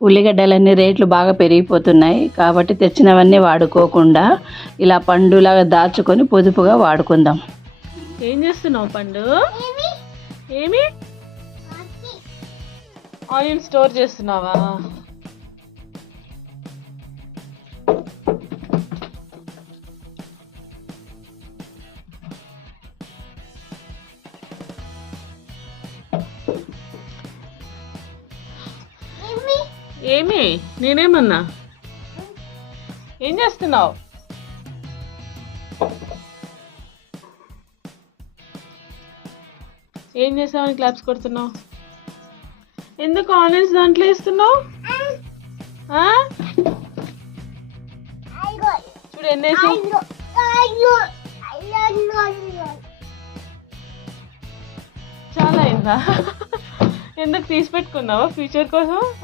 ఉల్లిగడ్డలన్నీ రేట్లు బాగా పెరిగిపోతున్నాయి కాబట్టి తెచ్చినవన్నీ వాడుకోకుండా ఇలా పండులాగా దాచుకొని పొదుపుగా వాడుకుందాం. ఏం చేస్తున్నావు పండు? ఏమి ఆనియన్ స్టోర్ చేస్తున్నావా? ఏమి నేనేమన్నా? ఏం చేస్తున్నావు? ఏం చేసావని క్లాప్స్ కొడుతున్నావు? ఎందుకు ఆనియన్స్ దాంట్లో వేస్తున్నావు? చూడు ఎన్ని వేసావు. చాలా అయిందా? ఎందుకు తీసి పెట్టుకున్నావా ఫ్యూచర్ కోసం?